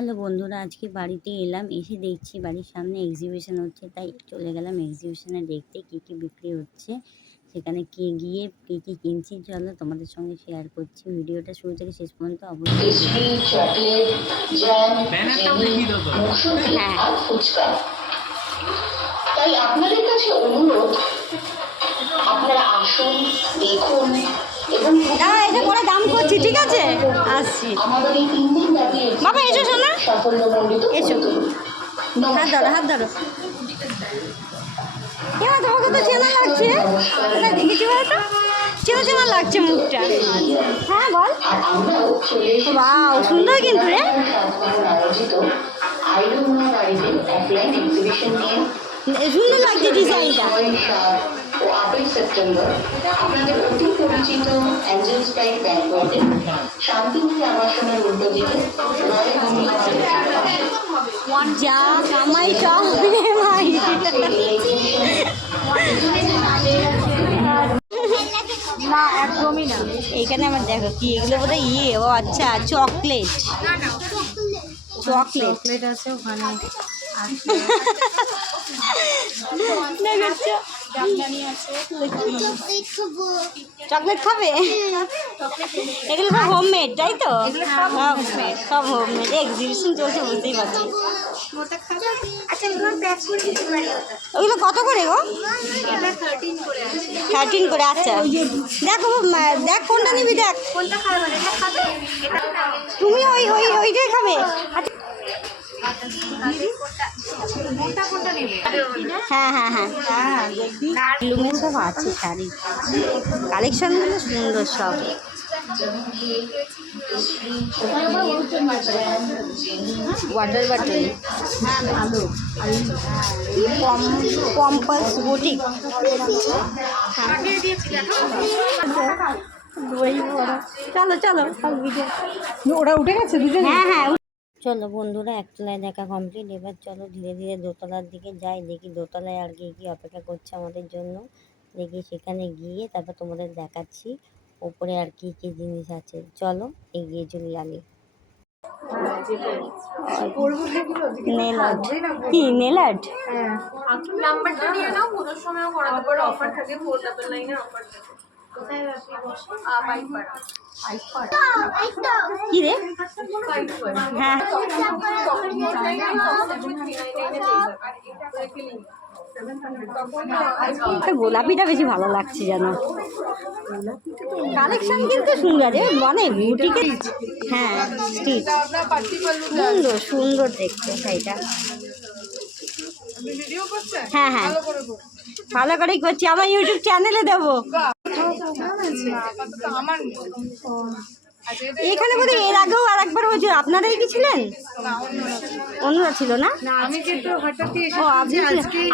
Hello বন্ধুরা, আজকে বাড়িতে এলাম, এসে দেখছি বাড়ির সামনে এক্সিবিশন হচ্ছে, তাই চলে গেলাম এক্সিবিশনে দেখতে কী কী বিক্রি হচ্ছে। সেখানে গিয়ে কী কী কিনছি চলো তোমাদের সঙ্গে শেয়ার করছি। ভিডিওটা শুরু থেকে শেষ পর্যন্ত অবশ্যই তাই আপনাদের কাছে অনুরোধ, আপনারা আসুন, দেখুন এবং এটা পরে দাম করছি, ঠিক আছে? আসছি আমাদের এই 3 দিন ব্যাপী বাবা, এসো শোনা, সাফল্যমণ্ডিত এসো, হাত ধরো হাত ধরো। এবার তোমাকে তো চেনা লাগছে, কোথায় দেখেছি বলতো? চেনা চেনা লাগছে মুখটা। হ্যাঁ বল। আর আমরাও চলে এসেছি ওয়াও, সুন্দর কিন্তু রে। আয়োজিত আইডোনা বাড়িতে অফলাইন এক্সিবিশন নিয়ে সুন্দর লাগছে ডিজাইনটা। 7 ও 8 সেপ্টেম্বর আপনাদের অতি পরিচিত অ্যাঞ্জেলস টাইপ ব্যাংকোয়েটে শান্তিনিকেতন আবাসনের উল্টো দিকে যা কামাই সব ভাই। না একদমই না। এইখানে আমার দেখো কি এগুলো বোধহয় ও আচ্ছা চকলেট চকলেট আছে ওখানে। চকলেট খাবে? এগুলো সব হোমমেড, তাই তো? সব হোমমেড। এক্সিবিশন চলছে, বুঝতেই পারছি। ওগুলো কত করে গো? 13 করে। আচ্ছা দেখো, দেখ কোনটা নিবি, দেখ তুমি ওইটাই খাবে। হ্যাঁ হ্যাঁ হ্যাঁ লুমের সব আছে শাড়ি, কালেকশনগুলো সুন্দর সব। ওয়াটার বটল, পম্পাস বুটিক। চলো চলো, ওরা উঠে গেছে দুজন। হ্যাঁ হ্যাঁ চলো বন্ধুরা, একতলায় দেখা কমপ্লিট। এবার চলো ধীরে ধীরে দোতলার দিকে যাই, দেখি দোতলায় আর কি কি অপেক্ষা করছে আমাদের জন্য। দেখি সেখানে গিয়ে তারপর তোমাদের দেখাচ্ছি ওপরে আর কি কি জিনিস আছে। চলো এগিয়ে চলে যাবে। নেল আর্ট, কি নেল আর্ট? নাম্বারটা নিয়ে নাও, কোনো সময় করাতে পারো, অফার থাকে 499 এর অফার থাকে। কি রে? হ্যাঁ গোলাপিটা বেশি ভালো লাগছে যেন। কালেকশন কিন্তু সুন্দর, মানে বিউটিকে। হ্যাঁ স্টিচ সুন্দর সুন্দর দেখতে শাড়িটা। হ্যাঁ হ্যাঁ ভালো করেই করছি, আমার ইউটিউব চ্যানেলে দেবো। এখানে বোধহয় এর আগেও আর একবার হয়েছিল, আপনারাই কি ছিলেন? অন্যরা ছিল না? ও আপনি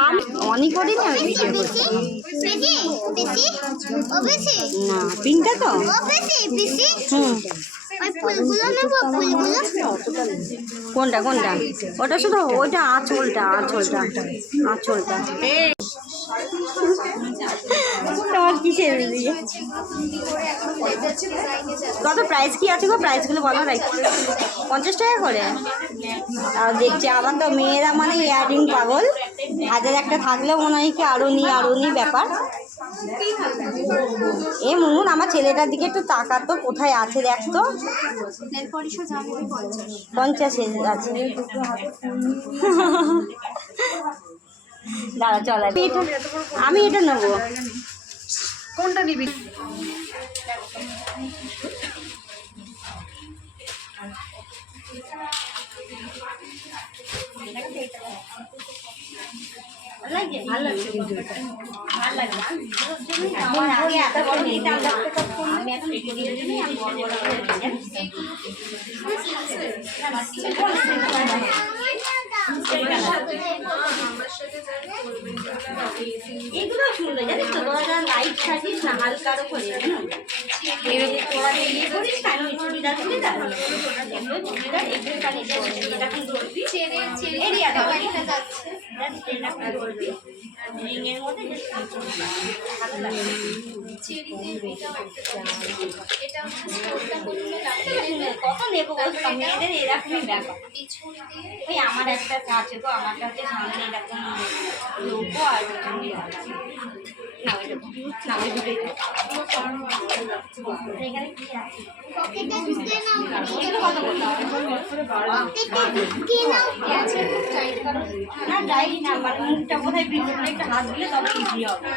আমি অনেক করিনি, আমি ভিডিও করছি না। পিঙ্কটা তো কোনটা কোনটা? ওটা শুধু ওইটা আঁচলটা আঁচলটা আঁচলটা তোমার কিসের দিয়ে? কত প্রাইস কি আছে গো? প্রাইসগুলো বলো। 50 টাকা করে। আর দেখছি আবার তো মেয়েরা মানে ইয়াররিং পাগল, হাজার একটা থাকলেও মনে হয় কি আরো নি ব্যাপার। এ মুন, আমার ছেলেটার দিকে একটু তাকা তো, কোথায় আছে দেখ তো। 50 আছে। দাঁড়া চল, আমি এটা নেবো। কোনটা নিবি? ভালো লাগছে কিন্তু এটা ভালো লাগছে। আমার আগে এত বড় নিতাম, আমি এখন ভিডিওর জন্যই আমি বড় বড় করে নিই। এগুলো সুন্দর জানিস তো, তোরা যারা লাইট সাজিস না হালকার উপরে, এরকম তোরা যে ইয়ে করিস না, চুড়িদার চুড়িদার এগুলো চুড়িদার, এগুলো খালি এটা কি করবি, এরিয়া দেবো, এটা যাচ্ছে করবি রিংয়ের মধ্যে ভালো লাগে। কত নেবো বলতো, মেয়েদের এরকমই ব্যাপার। ওই আমার একটা আছে তো, আমার কাছে সামনে এরকম লোকো আর এখানে কি আছে না যাই না, মানে মুখটা কোথায় পিছনে একটা হাত দিলে তবে ইজি হবে।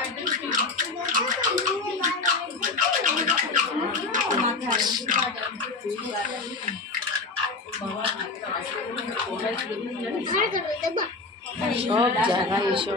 সব জায়গায় এসে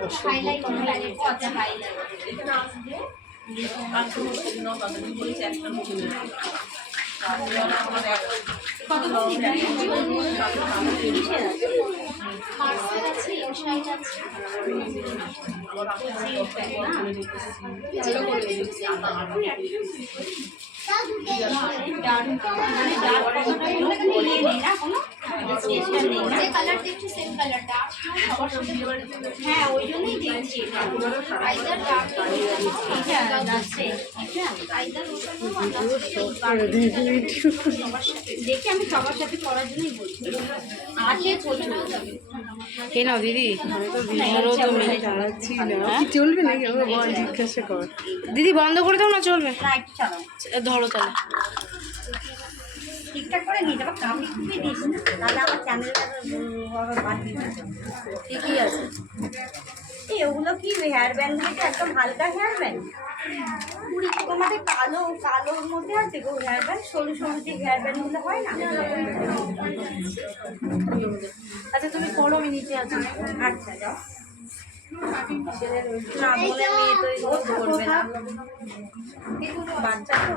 হ্যাঁ ওই জন্যই দিচ্ছি। দেখি আমি সবার সাথে করার জন্যই বলছি। আছে কে নাও দিদি, আমারও তো মেনে চালাচ্ছি না, চলবে নাকি? আমরা বল জিজ্ঞাসা কর দিদি, বন্ধ করে দাও না, চলবে না একটু চালাও, ধরো তাহলে ঠিকঠাক করে নিয়ে যাবো। কামি খুবই দিস না, তাহলে আমার চ্যানেলটা বাদ দিয়ে দিচ্ছে। ঠিকই আছে। এই ওগুলো কি হেয়ার ব্যান্ডগুলো একদম হালকা হেয়ার ব্যান্ড? তোমাদের কালো কালোর মধ্যে আছে গো হেয়ার ব্যান্ড, সরু সরু যে হেয়ার ব্যান্ডগুলো হয় না? আচ্ছা তুমি করো, আমি নিচে আছি। আচ্ছা যাও। না বলে মেয়ে তো এগুলো করবে না, বাচ্চা তো।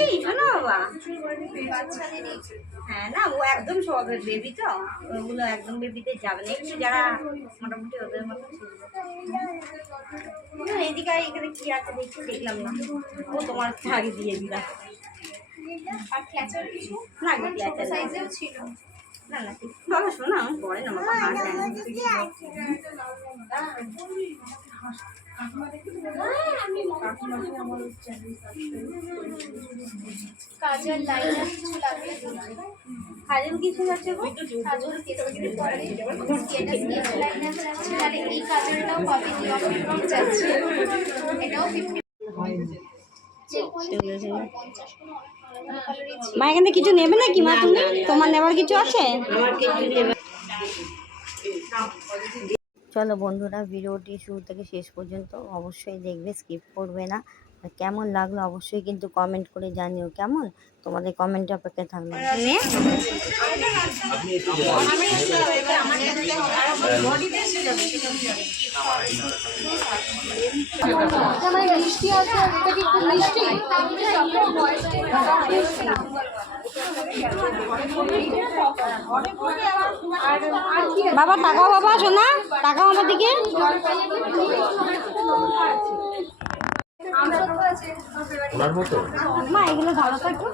এই শোনো বাবা, হ্যাঁ না ও একদম সব বেবি তো, ওগুলো একদম বেবিতে যাবে না, একটু যারা মোটামুটি ওদের মতো এদিকে এখানে কি আছে দেখছি, দেখলাম না। ও তোমার আগে দিয়ে দিলাম। আর ক্যাচার কিছু না গো ক্যাচার সাইজেও ছিল। না না বাবা শোনা আমি পরে না বাবা, হাত দেয় না। কাজের লাইনার কিছু লাগবে। কাজল কিছু যাচ্ছে গো, কাজল কেসের পরে এটা স্কেচ লাইনার যাচ্ছে, আর এই কাজলটাও কপি যাচ্ছে, এটাও 50। মা এখান থেকে কিছু নেবে নাকি মা? তুমি তোমার নেবার কিছু আছে? চলো বন্ধুরা, ভিডিওটি শুরু থেকে শেষ পর্যন্ত অবশ্যই দেখবে, স্কিপ করবে না। আর কেমন লাগলো অবশ্যই কিন্তু কমেন্ট করে জানিও, কেমন? তোমাদের কমেন্টে অপেক্ষায় থাকবে। মিষ্টি আছে, এটা কি খুব মিষ্টি? বাবা তাকাও, বাবা শোনা তাকাও আমার দিকে। মা এগুলো ভালো থাকো,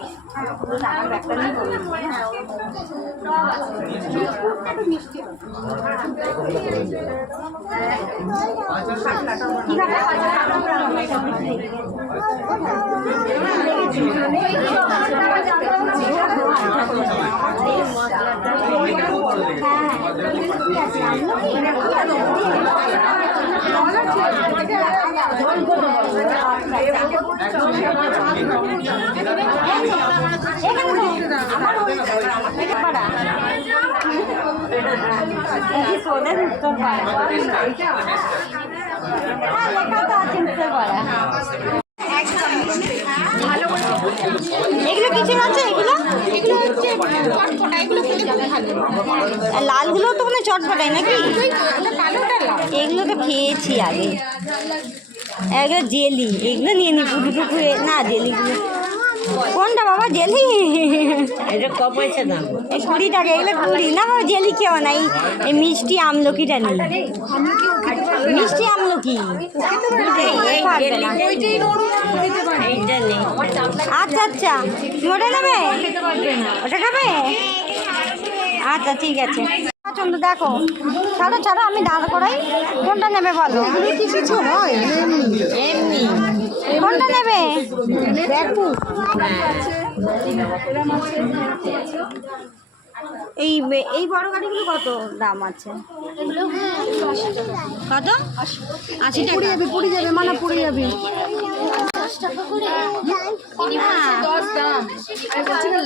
ব্যাগটা নিয়ে এগুলো কিছু আছে, এগুলো এগুলো হচ্ছে চটপটা, এগুলো খেতে খুব ভালো। লালগুলো তো মানে চটপটাই নাকি? এগুলো তো খেয়েছি আগে, এগুলো জেলি, এগুলো নিয়ে নি পুটু টুকু না জেলিগুলো। কোনটা বাবা জেলি? এটা ক পয়সা দাম? এই 20 টাকা। এগুলো 20 না বাবা, জেলি খেও না। এই মিষ্টি আমলকিটা নিই, মিষ্টি আমলকি। আচ্ছা আচ্ছা, ওটা নেবে? ওটা খাবে? আচ্ছা ঠিক আছে পছন্দ দেখো, ছাড়ো ছাড়ো, আমি দাঁড় করাই। কোনটা নেবে বলো? কিছু হয় এমনি কোনটা নেবে? দেখো এই এই বড় গাড়িগুলো কত দাম আছে? কত? 80 টাকা। পড়ে যাবে মানে পড়ে যাবে। শোনো শোনো,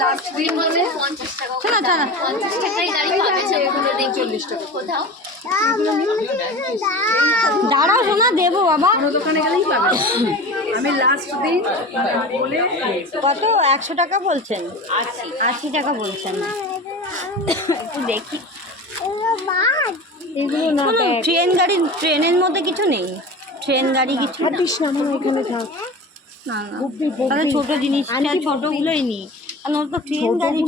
দাঁড়াও শোনা, দেবো বাবা। দোকানে গেলেই পাবে। আমি লাস্ট দিন বলে কত? 100 টাকা বলছেন? 80 টাকা বলছেন। একটু দেখি। এগুলো না শোনো, ট্রেন গাড়ি, ট্রেনের মধ্যে কিছু নেই, ট্রেন গাড়ি কিছু না। ছাব্বিশ না মনে হয় এখানে থাক। না না, তাহলে ছোট জিনিস, ছোটগুলোই নি। কারণ ওর তো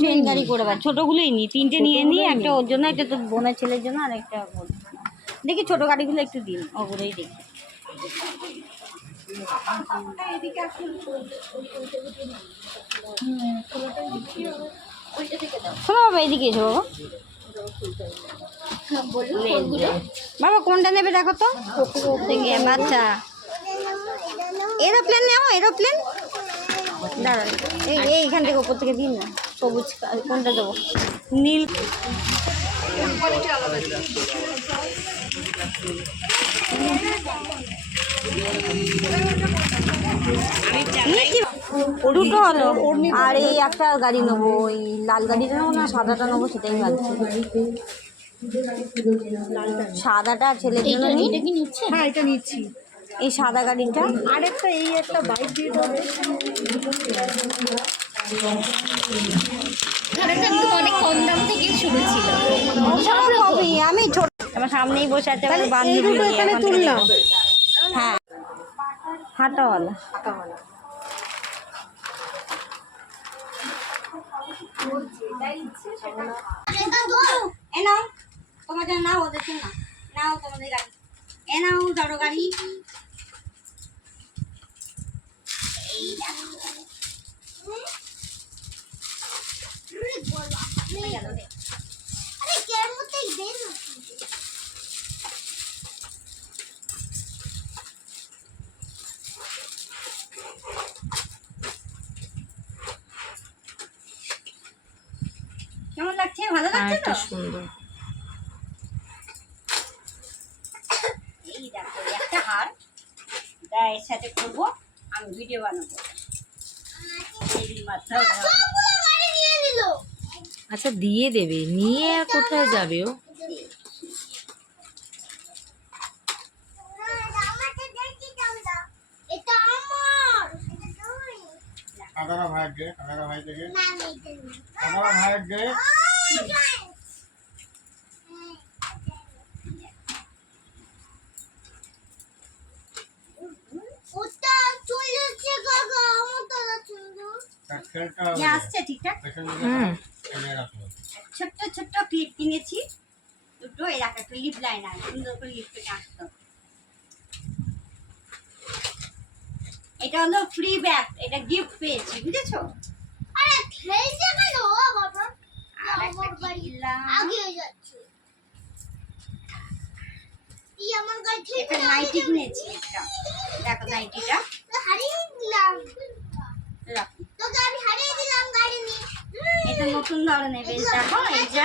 ট্রেন গাড়ি করে বেড়ায়, ছোটগুলোই নি। 3টে নিয়ে নি, একটা ওর জন্য, একটা তোর বোনের ছেলের জন্য, আর একটা ওর জন্য। দেখি ছোট গাড়িগুলো একটু দিন, ওগুলোই দেখি। শোনো বাবা, এদিকে এসো বাবা। বাবা কোনটা নেবে দেখো তো। দেখি বাচ্চা, এরোপ্লেন নেও, এরোপ্লেন। দাঁড়ান, এইখান থেকে ওপর থেকে দিন না। সবুজ কোনটা দেবো? নীল। দুটো হলো, আর এই একটা গাড়ি নেবো, ওই লাল গাড়িটা নেবো না সাদাটা নেবো, সেটাই ভাবছি। সাদাটা ছেলের জন্য নিই। হ্যাঁ এটা নিচ্ছি। এই সাদা গাড়িটা। আরেকটা এই একটা বাইক দিয়ে দেবে। অনেক কম দাম থেকে শুরু ছিল। সব কমই, আমি ছোট আমার সামনেই বসে আছে আমার বান্ধবী। এখানে তুললাম। হ্যাঁ, হাঁটাওয়ালা। এ নাও তোমার জন্য, নাও ওদের জন্য, নাও তোমাদের গাড়ি, এ নাও ধরো গাড়ি। কেমন লাগছে? ভালো লাগছে তো? সুন্দর। এই দেখো, একটা হার, এটা এর সাথে করবো, আমি ভিডিও বানাবো। আচ্ছা দিয়ে দেবে, নিয়ে আর কোথায় যাবে ও? কাকারা ভাইয়ের গে, কাকারা ভাই থেকে, কাকারা ভাইয়ের গে। তার খেলটা হবে। যে আসছে ঠিকঠাক। পেছন দিকে এনে রাখো। ছোট্ট ছোট্ট ক্লিপ কিনেছি দুটো, এই রাখা একটা লিপ লাইনার, সুন্দর করে লিপ থেকে আসতো। এটা হলো ফ্রি ব্যাগ, এটা গিফট পেয়েছি, বুঝেছো? আরে খেলছে কেন বাবা? আর একটা কি কিনলাম, আগে যাচ্ছে। ই আমার গাড়ি একটা নাইটি কিনেছি। একটা দেখো নাইটিটা, হারিয়ে দিলাম। রাখো। তোকে আমি হারিয়ে দিলাম গাড়ি নিয়ে। এটা নতুন ধরনের, বেশ দেখো এই যে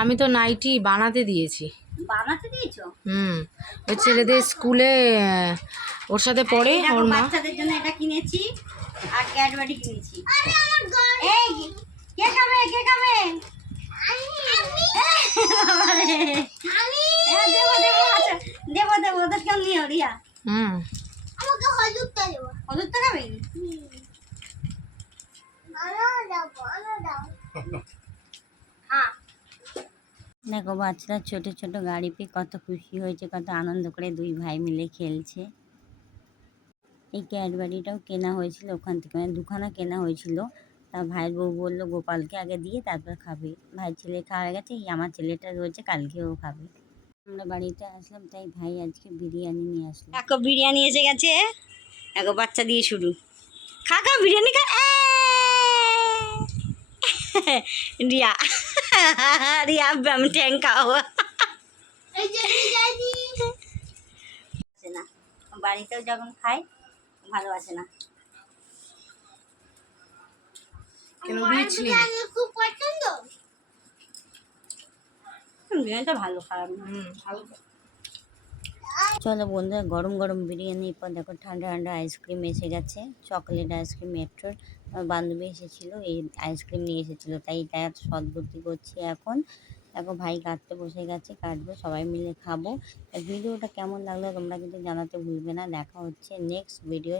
আমি তো নাইটি বানাতে দিয়েছি। বানাতে দিয়েছো? ওই ছেলেদের স্কুলে ওর সাথে পড়ে এই দেখো, ওর মা। বাচ্চাদের জন্য এটা কিনেছি, আর ক্যাডবারি কিনেছি। আরে আমার গাড়ি এই কে খাবে, কে খাবে? আমি দেবো দেবো, আচ্ছা দেবো দেবো, ওদের কেউ নিও রিয়া। আমাকে হলুদটা দেবো। হলুদটা খাবে? হ্যাঁ। দেখো বাচ্চারা ছোট ছোট গাড়ি পেয়ে কত খুশি হয়েছে, কত আনন্দ করে দুই ভাই মিলে খেলছে। এই ক্যাডবারিটাও কেনা হয়েছিল ওখান থেকে, মানে দুখানা কেনা হয়েছিল। তা ভাইয়ের বউ বললো গোপালকে আগে দিয়ে তারপর খাবে। ভাইয়ের ছেলে খাওয়া গেছে, এই আমার ছেলেটা রয়েছে, কালকেও খাবে। আমরা বাড়িতে আসলাম, তাই ভাই আজকে বিরিয়ানি নিয়ে আসলো। দেখো বিরিয়ানি এসে গেছে, দেখো বাচ্চা দিয়ে শুরু। খা খা বিরিয়ানি খা। রিয়া রিয়া আমি ট্যাঙ্কা না, বাড়িতেও যখন খাই ভালোবাসে না। কেন দিয়েছিলি? বিরিয়ানিটা ভালো, খারাপ না। ভালো। চলো বন্ধুরা, গরম গরম বিরিয়ানির পর দেখো ঠান্ডা ঠান্ডা আইসক্রিম এসে গেছে, চকলেট আইসক্রিম। মেট্রোর আমার বান্ধবী এসেছিলো, এই আইসক্রিম নিয়ে এসেছিলো, তাই তার সদ্বর্তী করছি এখন। দেখো ভাই কাটতে বসে গেছে, কাটবো, সবাই মিলে খাবো। ভিডিওটা কেমন লাগলো তোমরা কিন্তু জানাতে ভুলবে না। দেখা হচ্ছে নেক্সট ভিডিও।